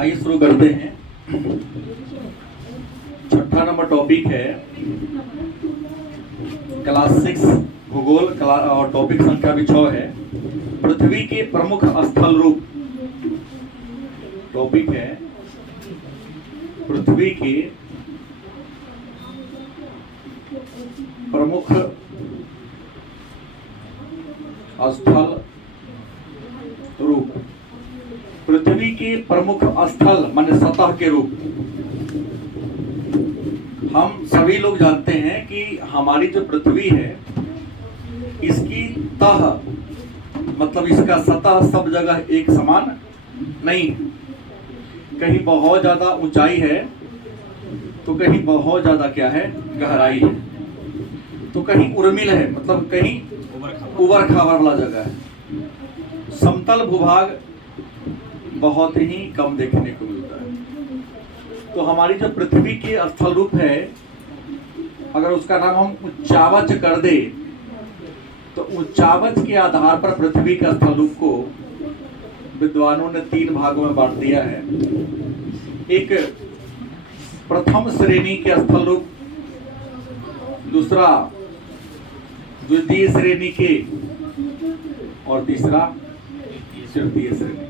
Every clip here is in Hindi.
आइए शुरू करते हैं। छठा नंबर टॉपिक है क्लास 6 भूगोल और टॉपिक संख्या भी 6 है, पृथ्वी के प्रमुख स्थल रूप। टॉपिक है पृथ्वी के प्रमुख स्थल रूप। पृथ्वी के प्रमुख स्थल माने सतह के रूप। हम सभी लोग जानते हैं कि हमारी जो पृथ्वी है इसकी तह मतलब इसका सतह सब जगह एक समान नहीं है। कहीं बहुत ज्यादा ऊंचाई है तो कहीं बहुत ज्यादा क्या है गहराई है, तो कहीं उर्मिल है मतलब कहीं उबड़ खाबड़ वाला जगह है। समतल भूभाग बहुत ही कम देखने को मिलता है। तो हमारी जो पृथ्वी के स्थल रूप है, अगर उसका नाम हम उच्चावच कर दे तो उच्चावच के आधार पर पृथ्वी के स्थल रूप को विद्वानों ने 3 भागों में बांट दिया है। एक प्रथम श्रेणी के स्थल रूप, दूसरा द्वितीय श्रेणी के और तीसरा तृतीय श्रेणी।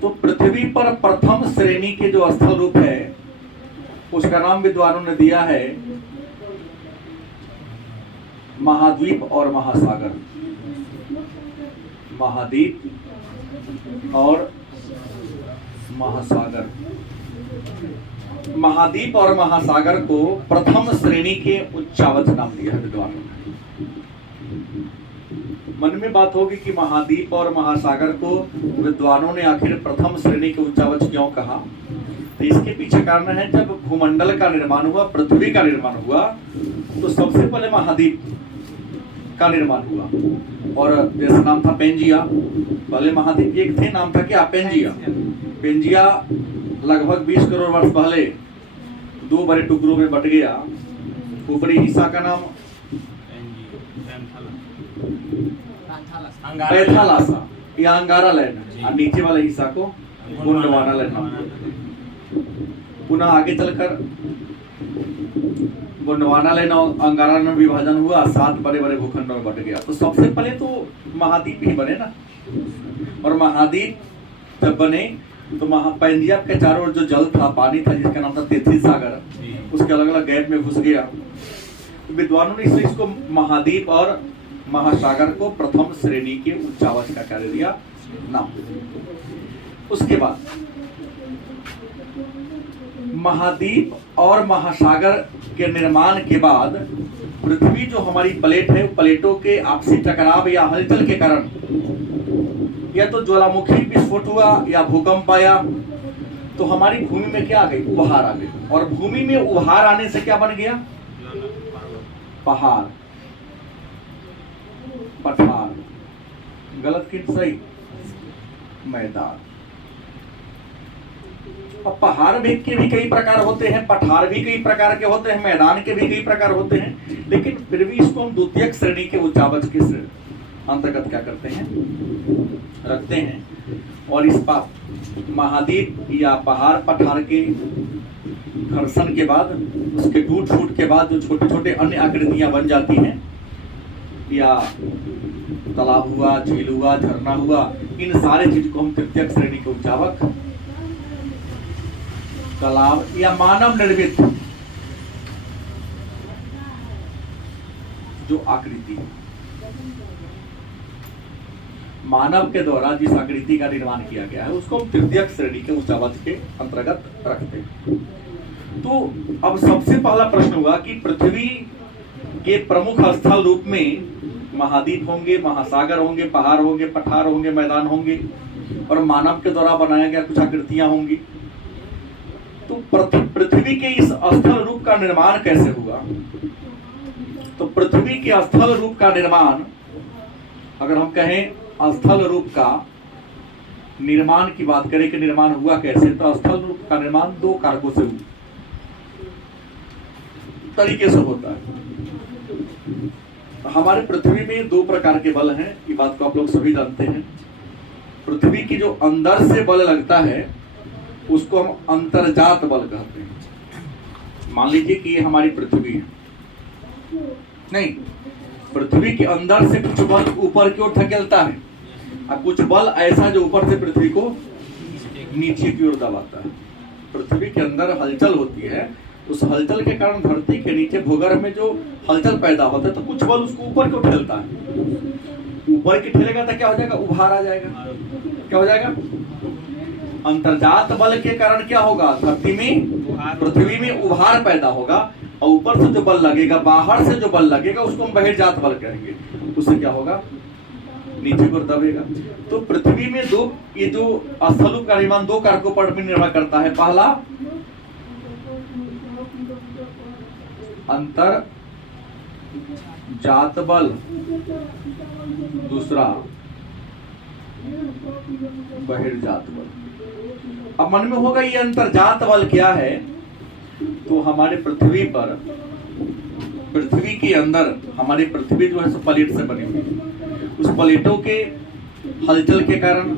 तो पृथ्वी पर प्रथम श्रेणी के जो स्थल रूप है उसका नाम विद्वानों ने दिया है महाद्वीप और महासागर। महाद्वीप और महासागर। महाद्वीप और महासागर को प्रथम श्रेणी के उच्चावच नाम दिया है विद्वानों ने। मन में बात होगी कि महाद्वीप और महासागर को विद्वानों ने आखिर प्रथम श्रेणी के उच्चावच क्यों कहा। तो इसके पीछे कारण है, जब भूमंडल का निर्माण हुआ, पृथ्वी का निर्माण हुआ, तो सबसे पहले महाद्वीप का निर्माण हुआ। और जैसा नाम था पेंजिया, पहले महाद्वीप एक थे, नाम था क्या पेंजिया। पेंजिया लगभग 20 करोड़ वर्ष पहले 2 बड़े टुकड़ों में बट गया। ऊपरी हिस्सा का नाम पैथालासा या अंगारा लैंड, और नीचे वाले हिस्सा को गोंडवाना लैंड। पुनः आगे चलकर गोंडवाना लैंड और अंगारा में विभाजन हुआ, 7 बड़े बड़े भूखंडों में बट गया। तो सबसे पहले तो महाद्वीप ही बने ना। और महाद्वीप जब बने तो पेंजिया के चारों ओर जो जल था, पानी था, जिसका नाम था तेथिस सागर, उसके अलग अलग गैप में घुस गया। विद्वानों ने इसको महाद्वीप और महासागर को प्रथम श्रेणी के उच्चावच का कार्य दिया नाम। उसके बाद महाद्वीप और महासागर के निर्माण के बाद पृथ्वी जो हमारी प्लेट है, प्लेटों के आपसी टकराव या हलचल के कारण या तो ज्वालामुखी विस्फोट हुआ या भूकंप आया, तो हमारी भूमि में क्या आ गई, उभार आ गई। और भूमि में उभार आने से क्या बन गया, पहाड़, पठार, गलत कि सही, मैदान। अब पहाड़ भी के भी कई प्रकार होते हैं, पठार भी कई प्रकार के होते हैं, मैदान के भी कई प्रकार होते हैं, लेकिन फिर भी इसको हम द्वितीय श्रेणी के उच्चावच के अंतर्गत क्या करते हैं, रखते हैं। और इस पर महाद्वीप या पहाड़ पठार के घर्षण के बाद, उसके टूट फूट के बाद जो छोटे छोटे अन्य आकृतियां बन जाती हैं, या तालाब हुआ, झील हुआ, झरना हुआ, इन सारे चीज को हम तृतीय श्रेणी के उच्चावच, तालाब या मानव निर्मित जो आकृति है, मानव के द्वारा जिस आकृति का निर्माण किया गया है, उसको हम तृतीय श्रेणी के उच्चावच के अंतर्गत रखते हैं। तो अब सबसे पहला प्रश्न हुआ कि पृथ्वी के प्रमुख स्थल रूप में महाद्वीप होंगे, महासागर होंगे, पहाड़ होंगे, पठार होंगे, मैदान होंगे, और मानव के द्वारा बनाया गया कुछ आकृतियां होंगी। तो पृथ्वी के इस स्थल रूप का निर्माण कैसे हुआ। तो पृथ्वी के स्थल रूप का निर्माण, अगर हम कहें स्थल रूप का निर्माण की बात करें कि निर्माण हुआ कैसे, तो स्थल रूप का निर्माण 2 कारकों से तरीके से होता है। हमारे पृथ्वी में 2 प्रकार के बल हैं, ये बात को आप लोग सभी जानते हैं। पृथ्वी की जो अंदर से बल लगता है उसको हम अंतर्जात बल कहते हैं। मान लीजिए कि ये हमारी पृथ्वी है, नहीं, पृथ्वी के अंदर से कुछ बल ऊपर की ओर धकेलता है और कुछ बल ऐसा जो ऊपर से पृथ्वी को नीचे की ओर दबाता है। पृथ्वी के अंदर हलचल होती है, उस हलचल के कारण धरती के नीचे भूगर्भ में जो हलचल पैदा होता है तो कुछ बल उसको ऊपर को ठेलता है। ऊपर की ठेलेगा तो क्या हो जाएगा, उभार आ जाएगा। क्या हो जाएगा, अंतर्जात बल के कारण क्या होगा, धरती में पृथ्वी में उभार पैदा होगा और ऊपर से जो बल लगेगा, बाहर से जो बल लगेगा उसको हम बहिर्जात बल कहेंगे। उससे क्या होगा, नीचे को दबेगा। तो पृथ्वी में दो, ये जो स्थलूप का निर्माण दो कारकों पर निर्भर करता है। पहला अंतर जात बल, दूसरा बहिर्जात बल। अब मन में होगा ये अंतर्जात बल क्या है, तो हमारे पृथ्वी पर, पृथ्वी के अंदर हमारी पृथ्वी जो है सो प्लेट से बनी हुई है। उस प्लेटों के हलचल के कारण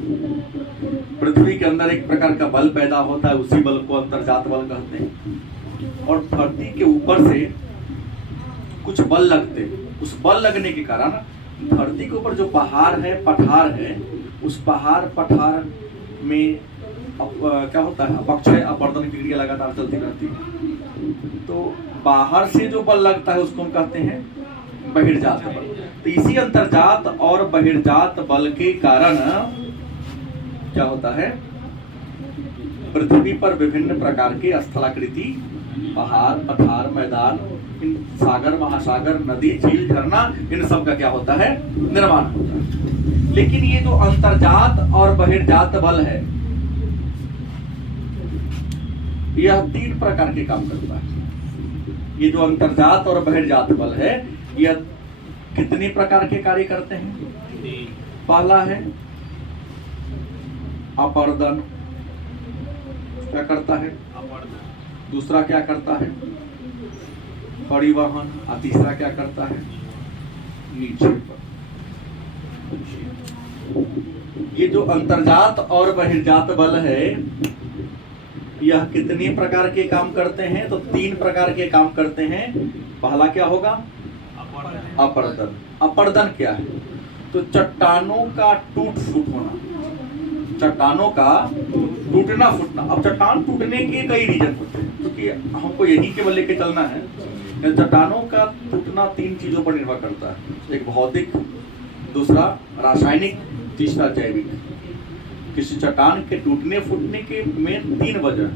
पृथ्वी के अंदर एक प्रकार का बल पैदा होता है, उसी बल को अंतर्जात बल कहते हैं। और धरती के ऊपर से कुछ बल लगते, उस बल लगने के कारण धरती के ऊपर जो पहाड़ है, पठार है, उस पहाड़ पठार में क्या होता है, अपक्षय अपवर्तन की क्रिया लगातार चलती रहती है। तो बाहर से जो बल लगता है उसको हम कहते हैं बहिर्जात बल। तो इसी अंतर्जात और बहिर्जात बल के कारण क्या होता है, पृथ्वी पर विभिन्न प्रकार के स्थलाकृति, पहाड़, पठार, मैदान, इन सागर, महासागर, नदी, झील, झरना, इन सब का क्या होता है, निर्माण होता है। लेकिन ये जो अंतर्जात और बहिर्जात बल है, यह तीन प्रकार के काम करता है। ये जो अंतर्जात और बहिर्जात बल है, यह कितने प्रकार के कार्य करते हैं। पहला है अपर्दन, क्या करता है, दूसरा क्या करता है, परिवहन, और तीसरा क्या करता है, नीचे पर। ये जो अंतर्जात और बहिर्जात बल है, यह कितने प्रकार के काम करते हैं, तो तीन प्रकार के काम करते हैं। पहला क्या होगा, अपर्दन। अपर्दन क्या है, तो चट्टानों का टूट फूट होना, चट्टानों का टूटना फूटना। अब चट्टान टूटने के कई रीजन होते हैं, क्योंकि हमको यही केवल लेके चलना है। चट्टानों का टूटना तीन चीजों पर निर्भर करता है, एक भौतिक, दूसरा रासायनिक, तीसरा जैविक। किसी चट्टान के टूटने फूटने के में तीन वजह है।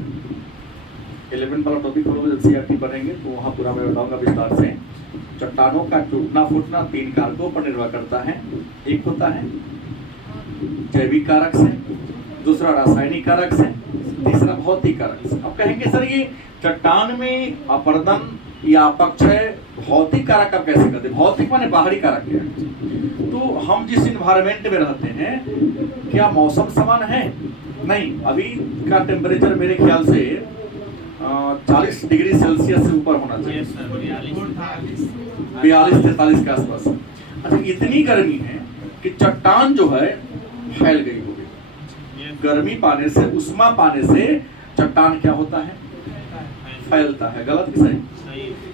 11 वाला टॉपिक हम लोग CRT पढ़ेंगे तो वहाँ पूरा मैं बताऊंगा विस्तार से। चट्टानों का टूटना फूटना तीन कारकों पर निर्भर करता है। एक होता है जैविक कारक से, दूसरा रासायनिक कारक से, तीसरा भौतिक कारक से। अब कहेंगे सर ये चट्टान में अपर्दन या अपक्षय भौतिक कारक आप कैसे करते हैं। भौतिक माने बाहरी कारक है। तो हम जिस इन्वायरमेंट में रहते हैं, क्या मौसम समान है, नहीं। अभी का टेम्परेचर मेरे ख्याल से 40 डिग्री सेल्सियस से ऊपर होना चाहिए, 42-43 के आसपास। अच्छा, इतनी गर्मी है कि चट्टान जो है फैल गई होगी। गर्मी पाने से, उष्मा पाने से चट्टान क्या होता है, फैलता है। गलत कि सही?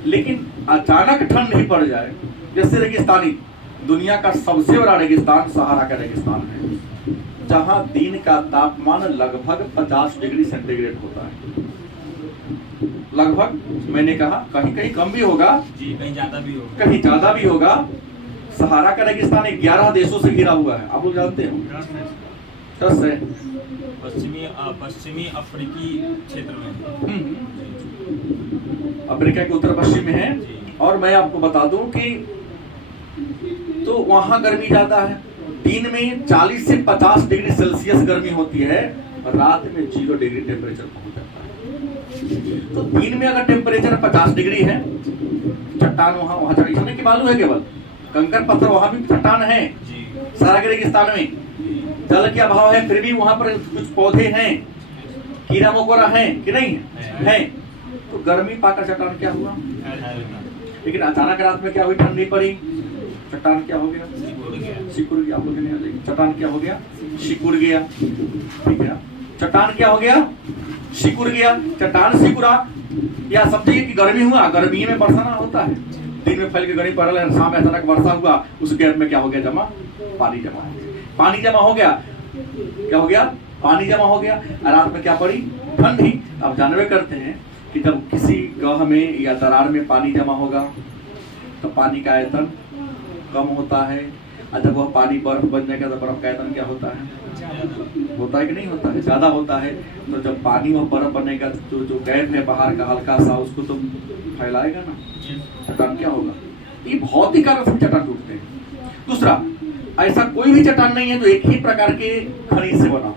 लेकिन अचानक ठंड नहीं पड़ जाए, जैसे रेगिस्तानी, दुनिया का सबसे बड़ा रेगिस्तान सहारा का रेगिस्तान है, जहां दिन का तापमान लगभग 50 डिग्री सेंटीग्रेड होता है। लगभग, मैंने कहा कहीं कहीं कम भी होगा जी, कहीं ज्यादा भी होगा। सहारा का रेगिस्तान 11 देशों से घिरा हुआ है, आप लोग जानते हो। 10 है पश्चिमी अफ्रीकी क्षेत्र में, अफ्रीका के उत्तर पश्चिम में है। और मैं आपको बता दूं कि तो वहां गर्मी ज्यादा है। दिन में 40 से 50 डिग्री सेल्सियस गर्मी होती है, और रात में 0 डिग्री टेम्परेचर पहुंच जाता है। तो दिन में अगर टेम्परेचर 50 डिग्री है, चट्टान वहां चढ़ी की मालूम है, केवल कंकर पत्थर वहां भी चट्टान है सहारा के रेगिस्तान में। जल के अभाव है, फिर भी वहां पर कुछ पौधे हैं, कीड़ा मकोड़ा है कि नहीं है। तो गर्मी पाकर चट्टान क्या हुआ, लेकिन अचानक रात में क्या हुई, ठंडी पड़ी, चट्टान क्या हो गया, सिकुड़ गया, आप लोग नहीं आ जाएगी। चट्टान क्या हो गया? सिकुड़ गया। ठीक है, चट्टान क्या हो गया? सिकुड़ गया। चट्टान सिकुड़ा, या समझिए कि गर्मी हुआ, गर्मी में बरसाना होता है, दिन में फैल के गर्मी पड़ रहा है, शाम में अचानक वर्षा हुआ, उस गैप में क्या हो गया? जमा, पानी जमा। पानी जमा हो गया, क्या हो गया? पानी जमा हो गया। रात में क्या पड़ी? ठंडी। अब जानवे करते हैं कि जब किसी गह में या दरार में पानी जमा होगा तो पानी का आयतन कम होता है, और जब वह पानी बर्फ बन जाएगा तो बर्फ का आयतन क्या होता है? होता है कि नहीं होता है? ज्यादा होता है। तो जब पानी वह बर्फ बनेगा तो जो गैप है बाहर का हल्का सा, उसको तो फैलाएगा ना, चट्टान क्या होगा? ये भौतिक कारण से चट्टान टूटते हैं। दूसरा, ऐसा कोई भी चट्टान नहीं है जो एक ही प्रकार के खनिज से बना हो।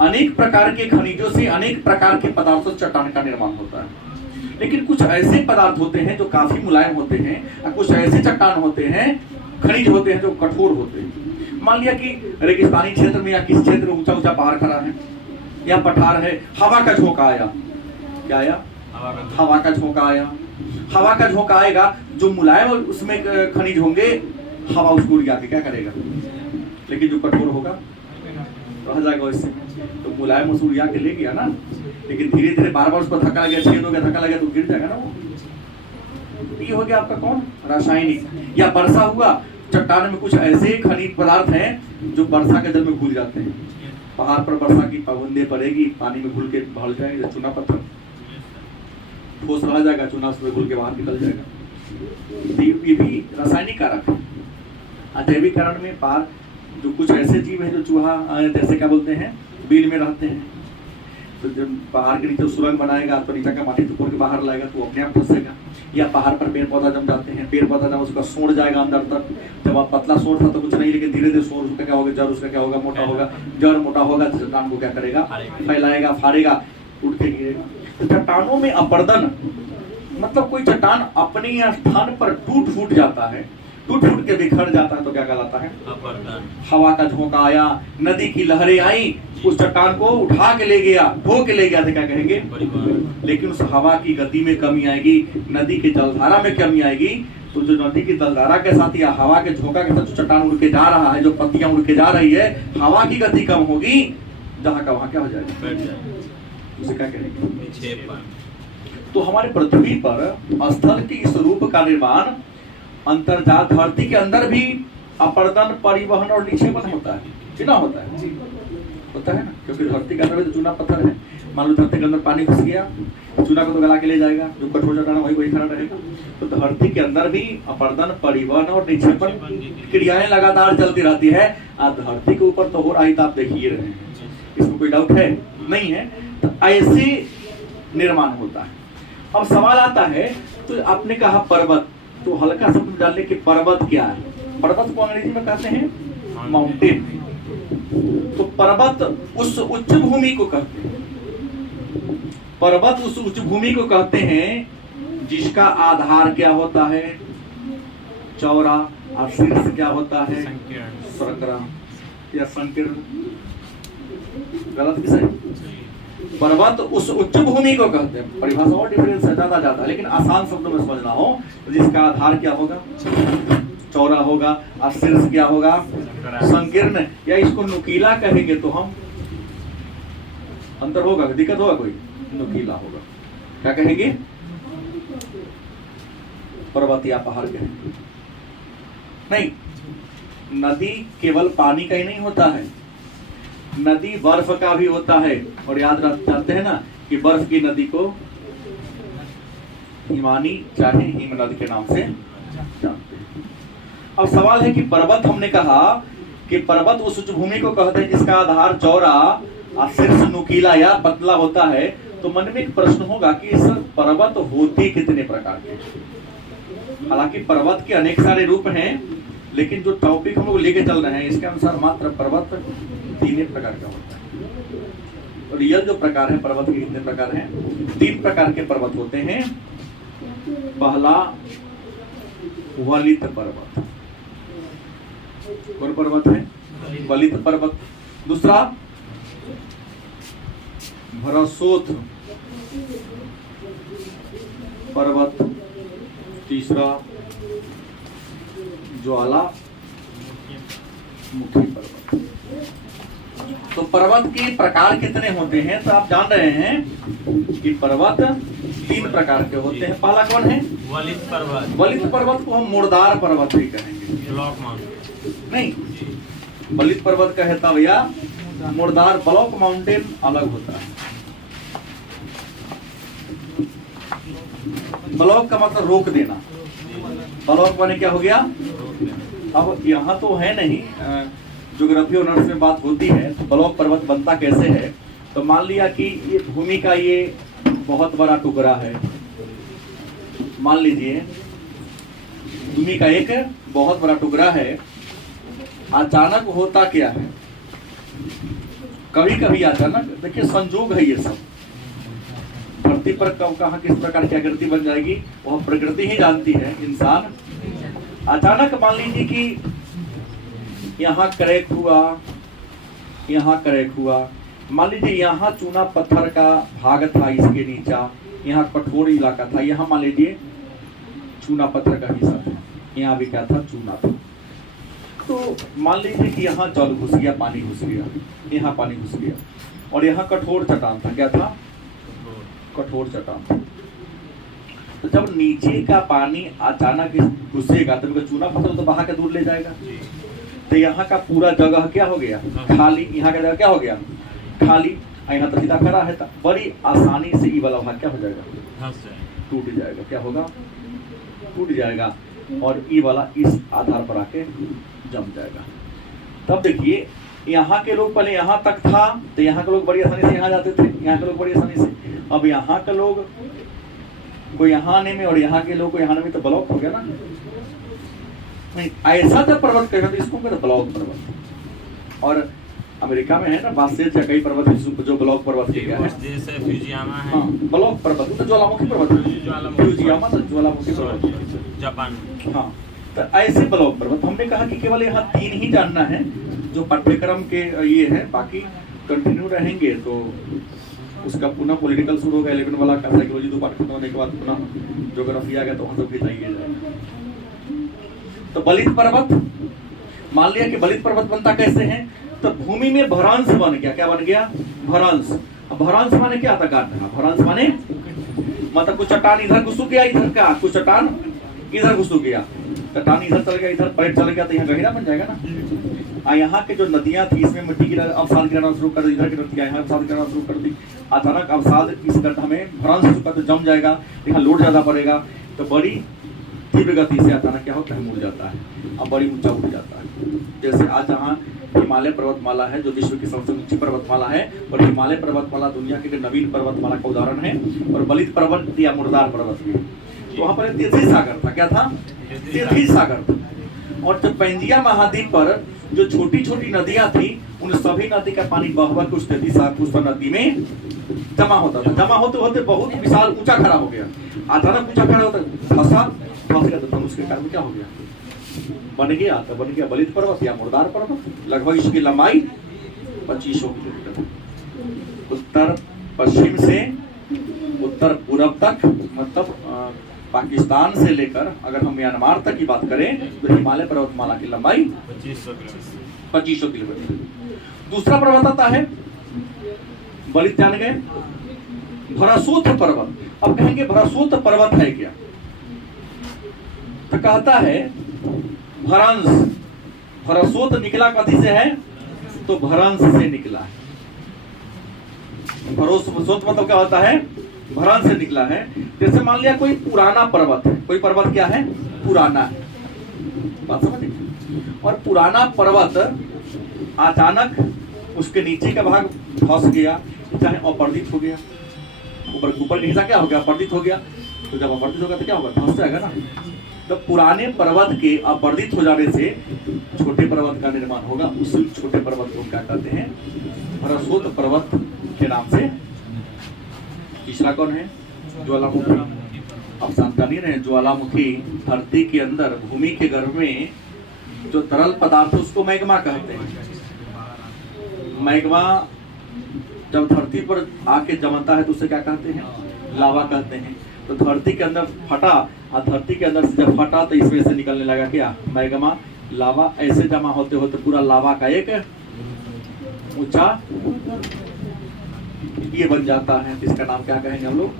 अनेक प्रकार के खनिजों से, अनेक प्रकार के पदार्थों से चट्टान का निर्माण होता है। लेकिन कुछ ऐसे पदार्थ होते हैं जो काफी मुलायम होते हैं, और कुछ ऐसे चट्टान होते हैं, खनिज होते हैं जो कठोर होते हैं। मान लिया कि रेगिस्तानी क्षेत्र में या किस क्षेत्र में ऊंचा ऊंचा पहाड़ खड़ा है या पठार है, हवा का झोंका आया, क्या आया? हवा का झोंका आया। हवा का झोंका आएगा, जो मुलायम उसमें खनिज होंगे, हवा उसको उड़ के क्या करेगा? लेकिन जो कठोर होगा रह जाएगा इससे। तो मुलायम उस उड़िया के ले गया ना, लेकिन धीरे धीरे बार बार उस पर धक्का लगे, छेद हो गया, धक्का लगे तो गिर जाएगा ना वो। ये हो गया आपका कौन? रासायनिक। या वर्षा हुआ, चट्टान में कुछ ऐसे खनिज पदार्थ हैं जो वर्षा के जल में घुल जाते हैं। पहाड़ पर वर्षा की बूंदें पड़ेगी, पानी में घुल के भर जाएंगे, चूना पत्थर ठोस रह जाएगा, चूना उसमें घुल के बाहर निकल जाएगा। ये भी रासायनिक कारक है। अजैविक कारण में पार जो कुछ ऐसे जीव है जो चूहा जैसे क्या बोलते हैं, बिल में रहते हैं, तो जब पहाड़ के नीचे सुरंग बनाएगा तो नीचे का माटी तोड़ के बाहर लाएगा तो अपने आप फंसेगा। या पहाड़ पर पेड़ पौधा जम जाते हैं, पेड़ पौधा जब उसका सोड़ जाएगा अंदर तक, जब आप पतला सोड़ था तो कुछ नहीं, लेकिन धीरे धीरे सोड़ उसका क्या होगा? जड़ उसका क्या होगा? मोटा होगा। जड़ मोटा होगा तो चट्टान को क्या करेगा? फैलाएगा, फाड़ेगा, उठ के गिरेगा। तो चट्टानों में अपर्दन मतलब कोई चट्टान अपने स्थान पर टूट फूट जाता है, टूट फूट के बिखर जाता है तो क्या कहलाता है? हवा का झोंका आया, नदी की लहरें आई, उस चट्टान को उठा के ले गया, ढो के ले गया तो क्या कहेंगे? लेकिन उस हवा की गति में कमी आएगी, नदी की जलधारा में कमी आएगी, तो जो नदी की जलधारा के साथ या हवा के झोंका के साथ जो चट्टान उड़ के जा रहा है, जो पत्तियां उड़ के जा रही है, हवा की गति कम होगी, जहाँ का वहां क्या हो जाएगा? उसे क्या कहेंगे? तो हमारे पृथ्वी पर स्थल के इस रूप का निर्माण अंतर्जात धरती के अंदर भी अपर्दन, परिवहन और निक्षेपण होता है कि ना होता है? होता है ना, क्योंकि धरती के अंदर भी तो चूना पत्थर है। मान लो धरती के अंदर पानी घुस गया, चूना को तो गला के ले जाएगा, जो कठोर चट्टान वही खड़ा रहेगा। तो धरती के अंदर भी अपर्दन, परिवहन और निक्षेपण क्रियाएं लगातार चलती रहती है। आप धरती के ऊपर तो हो रहा ही तो आप देख ही रहे हैं, इसमें कोई डाउट है नहीं है। तो ऐसे निर्माण होता है। अब सवाल आता है, तो आपने कहा पर्वत, तो हल्का शब्द डालने के पर्वत क्या है? पर्वत को अंग्रेजी में कहते हैं माउंटेन। तो पर्वत उस उच्च भूमि को कहते हैं, पर्वत उस उच्च भूमि को कहते हैं जिसका आधार क्या होता है? चौड़ा, और शीर्ष क्या होता है? संकरा या संकीर्ण। गलत विषय। पर्वत उस उच्च भूमि को कहते हैं। परिभाषा और डिफरेंस है, ज्यादा जाता है, लेकिन आसान शब्दों में समझना हो तो जिसका आधार क्या होगा? चौड़ा होगा, और शीर्ष क्या होगा? संकीर्ण, या इसको नुकीला कहेंगे तो हम अंतर होगा, दिक्कत होगा कोई? नुकीला होगा। क्या कहेंगे? पर्वत या पहाड़ कहेंगे। नहीं, नदी केवल पानी का ही नहीं होता है, नदी बर्फ का भी होता है। और याद रखते हैं ना कि बर्फ की नदी को हिमानी चाहे हिमनद के नाम से जानते हैं। अब सवाल है कि पर्वत, हमने कहा कि पर्वत उस उच्च भूमि को कहते हैं जिसका आधार चौड़ा और शीर्ष नुकीला या पतला होता है। तो मन में एक प्रश्न होगा कि इस पर्वत होते कितने प्रकार के? हालांकि पर्वत के अनेक सारे रूप हैं, लेकिन जो टॉपिक हम लोग लेके चल रहे हैं इसके अनुसार मात्र पर्वत 3 प्रकार का होता है। तो रियल जो प्रकार है पर्वत के कितने प्रकार हैं? 3 प्रकार के पर्वत होते हैं। पहला वलित पर्वत, कौन पर्वत है? वलित पर्वत। दूसरा भरसोत पर्वत। तीसरा ज्वाला मुखी पर्वत। तो पर्वत के प्रकार कितने होते हैं? तो आप जान रहे हैं कि पर्वत 3 प्रकार के होते हैं। पहला कौन है? वलित पर्वत। वलित पर्वत को हम मुर्दार पर्वत भी कहेंगे। ब्लॉक माउंटेन नहीं, वलित पर्वत कहता भैया मुर्दार। ब्लॉक माउंटेन अलग होता है। ब्लॉक का मतलब रोक देना। ब्लॉक माने क्या हो गया? अब यहाँ तो है नहीं, ज्योग्राफी ऑनर्स में बात होती है तो ब्लॉक पर्वत बनता कैसे है। तो मान लिया कि ये भूमि का ये बहुत बड़ा टुकड़ा है। मान लीजिए भूमि का एक बहुत बड़ा टुकड़ा है। अचानक होता क्या है, कभी कभी अचानक, देखिए संजोग है ये सब। धरती पर कब कहाँ किस प्रकार की आकृति बन जाएगी वह प्रकृति ही जानती है। इंसान अचानक मान लीजिए कि यहाँ क्रैक हुआ, यहाँ क्रैक हुआ। मान लीजिए यहाँ चूना पत्थर का भाग था, इसके नीचा यहाँ कठोर इलाका था। यहाँ मान लीजिए चूना पत्थर का हिस्सा था, यहाँ भी क्या था? चूना था। तो मान लीजिए कि यहाँ जल घुस गया, पानी घुस गया, यहाँ पानी घुस गया और यहाँ कठोर चट्टान था। क्या था? कठोर चट्टान था। तो जब नीचे का पानी अचानक घुसेगा तो चूना पत्थर तो बहा के दूर ले जाएगा। तो यहाँ का पूरा जगह क्या हो गया? खाली। यहाँ का जगह क्या हो गया? खाली। यहाँ तो सीधा खड़ा है, तो बड़ी आसानी से ये वाला भाग क्या हो जाएगा? टूट जाएगा। क्या होगा? टूट जाएगा और ये वाला इस आधार पर आके जम जाएगा। तब देखिए यहाँ के लोग पहले यहाँ तक था तो यहाँ के लोग बड़ी आसानी से यहाँ जाते थे, यहाँ के लोग बड़ी आसानी से। अब यहाँ के लोग को यहाँ आने में और यहाँ के लोग को यहाँ आने में तो ब्लॉक हो गया ना। नहीं, ऐसा जब पर्वत कहेगा तो इसको कहते ब्लॉक पर्वत। और अमेरिका में है ना बासेज या कई पर्वत जो ब्लॉक पर्वत के गया है। हाँ, ब्लॉक पर्वत तो ज्वालामुखी पर्वत है। फ्यूजियामा तो ज्वालामुखी पर्वत जापान। हाँ, तो ऐसे ब्लॉक पर्वत हमने कहा कि केवल यहाँ 3 ही जानना है जो पाठ्यक्रम के ये है। बाकी कंटिन्यू रहेंगे तो उसका पुनः पॉलिटिकल शुरू होगा 11 वाला का। साइकोलॉजी 2 पाठ खत्म होने के बाद पुनः ज्योग्राफी आ गया तो वहाँ सब जाइए। तो बलित पर्वत, मान लिया कि बलित पर्वत बनता कैसे है? तो भूमि में भ्रंश बन गया। क्या बन गया? भ्रंश। अब भ्रंश माने क्या था? काटना। भ्रंश माने मतलब कुछ चट्टान इधर घुस गया, इधर का कुछ चट्टान इधर घुस गया, चट्टान इधर चल गया, इधर पलट चल गया तो यहाँ गहिरा बन जाएगा ना। यहाँ के जो नदियां थी इसमें मिट्टी की अवसाद गिराना शुरू कर दी, इधर की नदियां यहाँ अवसाद गिराना शुरू कर दी। अचानक अवसाद इस गड्ढा में भ्रंश चुका तो जम जाएगा, यहाँ लोड ज्यादा पड़ेगा तो बड़ी तीव्र गति से अचानक क्या होता है? मुड़ जाता है, अब बड़ी ऊंचा उठ जाता है। जैसे आज जहाँ हिमालय पर्वतमाला है जो विश्व की सबसे ऊंची पर्वतमाला है, और हिमालय पर्वतमाला दुनिया के नवीन पर्वतमाला का उदाहरण है। और बलित पर्वत या मुर्दार पर्वत भी, तो वहाँ पर तेथी सागर था। क्या था? तेथी सागर था। और जब पेंजिया महाद्वीप पर जो छोटी छोटी नदियां थी उन सभी नदी का पानी बह के उस तेथी सागर उस नदी में जमा होता था। जमा होते होते बहुत विशाल ऊंचा खड़ा हो गया। अचानक ऊंचा खड़ा होता फंस गया तो उसके कारण क्या हो गया? बन गया। तो बन गया बलित पर्वत या मुर्दार पर्वत। लगभग इसकी लंबाई 2500 किलोमीटर। उत्तर पश्चिम से उत्तर पूर्व तक, मतलब पाकिस्तान से लेकर अगर हम म्यांमार तक की बात करें तो हिमालय पर्वतमाला की लंबाई 2500 किलोमीटर। दूसरा पर्वत आता है, बलित जान गए, भरासोत पर्वत। अब कहेंगे भरासोत पर्वत है क्या? तो कहता है भ्रंश। भरासोत निकला कथी से है? तो भ्रंश से निकला है। भरासोत मतलब क्या होता है? भ्रंश से निकला है। जैसे मान लिया कोई पुराना पर्वत है, कोई पर्वत क्या है? पुराना है। बात समझ? और पुराना पर्वत अचानक उसके नीचे का भाग धंस गया, चाहे अपर्दित हो गया, ऊपर का हिस्सा क्या हो गया? अपर्दित हो गया। तो जब अपर्दित होगा तो क्या होगा? धंस जाएगा ना। तो पुराने पर्वत के अपर्दित हो जाने से छोटे पर्वत का निर्माण होगा। उस छोटे पर्वत को क्या कहते हैं? भरासोत पर्वत के नाम से। तीसरा कौन है? ज्वालामुखी। अब जान रहे हैं ज्वालामुखी धरती के अंदर भूमि के गर्भ में जो तरल पदार्थ है उसको मैग्मा कहते हैं। मैग्मा जब धरती पर आके जमता है तो उसे क्या कहते हैं? लावा कहते हैं। तो धरती के अंदर फटा और धरती के अंदर से जब फटा तो इसमें से निकलने लगा क्या? मैग्मा। लावा ऐसे जमा होते होते पूरा लावा का एक ऊंचा ये बन जाता है। इसका नाम क्या कहेंगे हम लोग?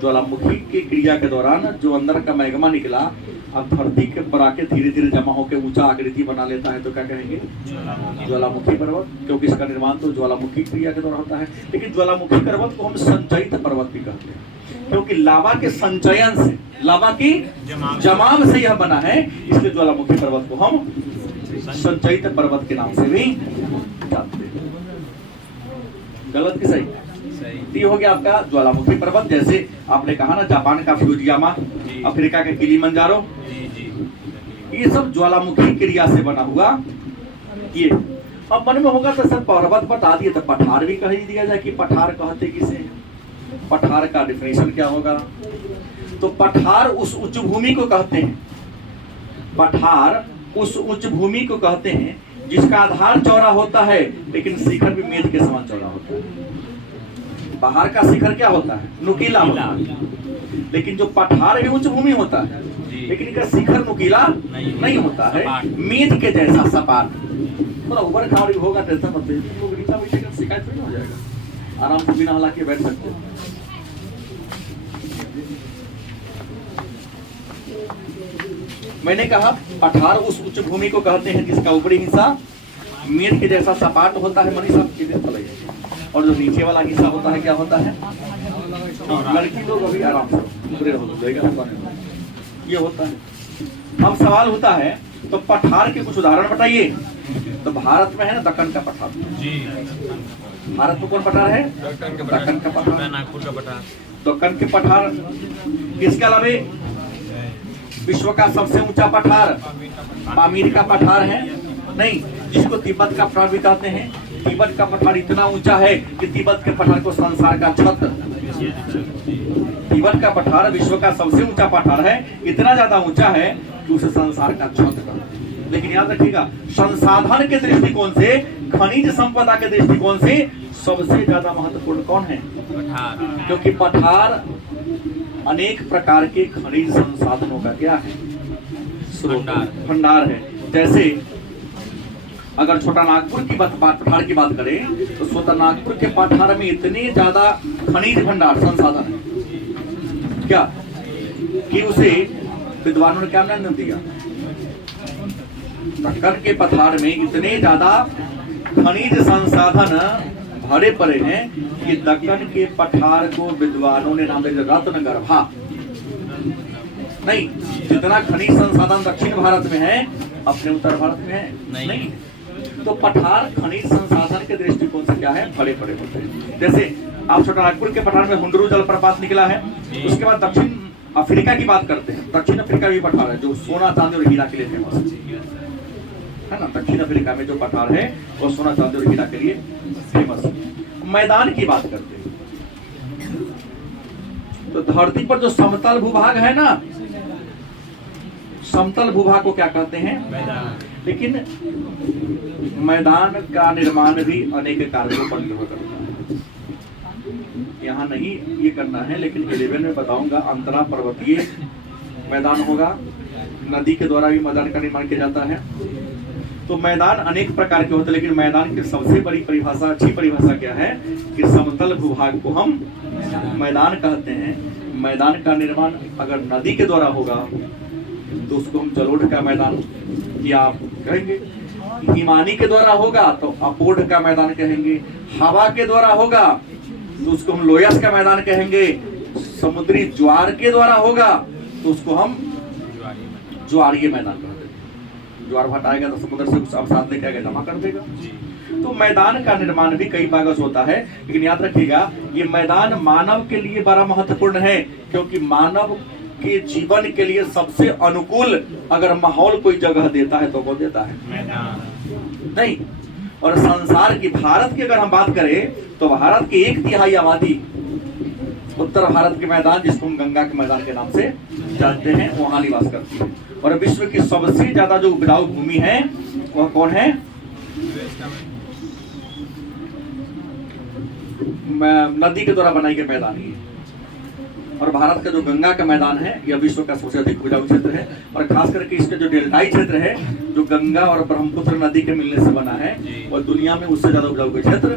ज्वालामुखी की क्रिया के दौरान जो अंदर का मैग्मा निकला अब धरती के पर आके धीरे धीरे जमा होकर ऊंचा आकृति बना लेता है, तो क्या कहेंगे? ज्वालामुखी पर्वत, क्योंकि इसका निर्माण तो ज्वालामुखी क्रिया के द्वारा होता है। लेकिन ज्वालामुखी पर्वत को हम संचयित पर्वत भी कहते हैं, क्योंकि लावा के संचयन से, लावा की जमाव से यह बना है, इसलिए ज्वालामुखी पर्वत को हम संचयित पर्वत के नाम से भी जानते हैं। गलत कि सही? ये हो गया आपका ज्वालामुखी पर्वत। जैसे आपने कहा ना जापान का फ्यूजियामा, अफ्रीका का किलिमंजारो, ये सब ज्वालामुखी क्रिया से बना हुआ। ये अब मन में होगा तो सर पर्वत बता दिए तो पठार भी कह ही दिया जाए कि पठार कहते किसे? पठार का डिफिनेशन क्या होगा? तो पठार उस उच्च भूमि को कहते हैं, पठार उस उच्च भूमि को कहते हैं जिसका आधार चौड़ा होता है लेकिन शिखर भी मेज के समान चौड़ा होता है। बाहर का शिखर क्या होता है? नुकीला होता है, लेकिन जो पठार भी उच्च भूमि होता है लेकिन इसका शिखर नुकीला नहीं होता है, मेज के जैसा सपाट। थोड़ा ऊपर खाड़ी होगा टेंशन मत लीजिए, शिकायत नहीं हो जाएगा, आराम से बिना हिला के बैठ सकते हैं। मैंने कहा पठार उस उच्च भूमि को कहते हैं जिसका ऊपरी हिस्सा मेज के जैसा सपाट होता है, मनीष साहब, और जो नीचे वाला हिस्सा होता है क्या होता है? लड़की लोग अभी आराम से ये होता है। अब सवाल होता है तो पठार के कुछ उदाहरण बताइए। तो भारत में है ना दक्कन का पठार जी, भारत में कौन पठार है? दक्कन का पठार, नागपुर का पठार। दक्कन के पठार किसके अलावे विश्व का सबसे ऊंचा पठार पामीर का पठार है? नहीं, जिसको तिब्बत का पठार भी कहते हैं। तिब्बत का पठार इतना ऊंचा है कि तिब्बत के पठार को संसार का छत, तिब्बत का पठार विश्व का सबसे ऊंचा पठार है, इतना ज्यादा ऊंचा है कि उसे संसार का छत कहते हैं। लेकिन याद रखिएगा संसाधन के दृष्टिकोण से, खनिज संपदा के दृष्टिकोण से सबसे ज्यादा महत्वपूर्ण कौन है? पठार। क्योंकि पठार अनेक प्रकार के खनिज संसाधनों का क्या है? भंडार है। जैसे अगर छोटा नागपुर की पठार की बात करें तो छोटा नागपुर के पठार में इतने ज्यादा खनिज भंडार संसाधन है क्या कि उसे विद्वानों ने क्या नाम दिया? दक्कन के पठार में इतने ज्यादा खनिज संसाधन भरे पड़े हैं कि दक्कन के पठार को विद्वानों ने नाम दिया रत्न गर्भा। नहीं, जितना खनिज संसाधन दक्षिण भारत में है अपने उत्तर भारत में है नहीं। तो पठार खनिज संसाधन के दृष्टिकोण से क्या है? बड़े बड़े होते हैं। जैसे आप छोटा नागपुर के पठार में हुंडरू जलप्रपात निकला है। उसके बाद दक्षिण अफ्रीका की बात करते हैं, दक्षिण अफ्रीका भी पठार है जो सोना चांदी और हीरा के लिए फेमस है ना। दक्षिण अफ्रीका में जो पठार है वो सोना चांदी और हीरा के लिए फेमस है। मैदान की बात करते हैं तो धरती पर जो समतल भूभाग है ना, समतल भूभाग को क्या कहते हैं? मैदान। लेकिन मैदान का निर्माण भी अनेक कार्यों पर निर्भर करता है। यहाँ नहीं ये करना है, लेकिन 11 में बताऊंगा। अंतरा पर्वतीय मैदान होगा, नदी के द्वारा भी मैदान का निर्माण किया जाता है। तो मैदान अनेक प्रकार के होते हैं, लेकिन मैदान की सबसे बड़ी परिभाषा, अच्छी परिभाषा क्या है कि समतल भूभाग को हम मैदान कहते हैं। मैदान का निर्माण अगर नदी के द्वारा होगा तो उसको हम जलोढ़ का मैदान या आप कहेंगे, हिमानी के द्वारा होगा तो अपोढ़ का मैदान कहेंगे, हवा के द्वारा होगा तो उसको हम लोयस का मैदान कहेंगे, समुद्री ज्वार के द्वारा होगा तो उसको हम ज्वारीय मैदान कहते हैं। ज्वार भाट आएगा तो समुद्र से कुछ अवसाद लेके आएगा, जमा कर देगा। तो मैदान का निर्माण भी कई भागों से होता है, लेकिन याद रखिएगा ये मैदान मानव के लिए बड़ा महत्वपूर्ण है, क्योंकि मानव के जीवन के लिए सबसे अनुकूल अगर माहौल कोई जगह देता है तो वो देता है मैदान। नहीं, और संसार की, भारत की अगर हम बात करें तो भारत की 1/3 आबादी उत्तर भारत के मैदान, जिसको हम गंगा के मैदान के नाम से जानते हैं, वहां निवास करती है। और विश्व की सबसे ज्यादा जो उपजाऊ भूमि है वह कौन है? नदी के द्वारा बनाई गई मैदान ही। और भारत का जो गंगा का मैदान है यह विश्व का सबसे अधिक उपजाऊ क्षेत्र है, और खास करके इसका जो डेल्टाई क्षेत्र है जो गंगा और ब्रह्मपुत्र नदी के मिलने से बना है, और दुनिया में उससे ज्यादा उपजाऊ क्षेत्र।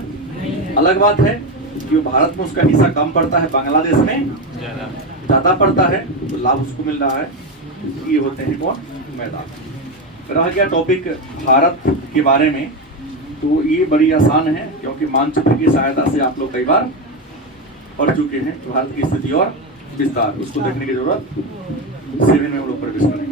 अलग बात है कि भारत में उसका हिस्सा कम पड़ता है, बांग्लादेश में ज्यादा पड़ता है, तो लाभ उसको मिल रहा है। ये होते हैं कौन? मैदान। रह गया टॉपिक भारत के बारे में, तो ये बड़ी आसान है क्योंकि मानचित्र की सहायता से आप लोग कई बार पढ़ चुके हैं। भारत की स्थिति और विस्तार, उसको देखने की जरूरत 7 में हम लोग प्रवेश करेंगे।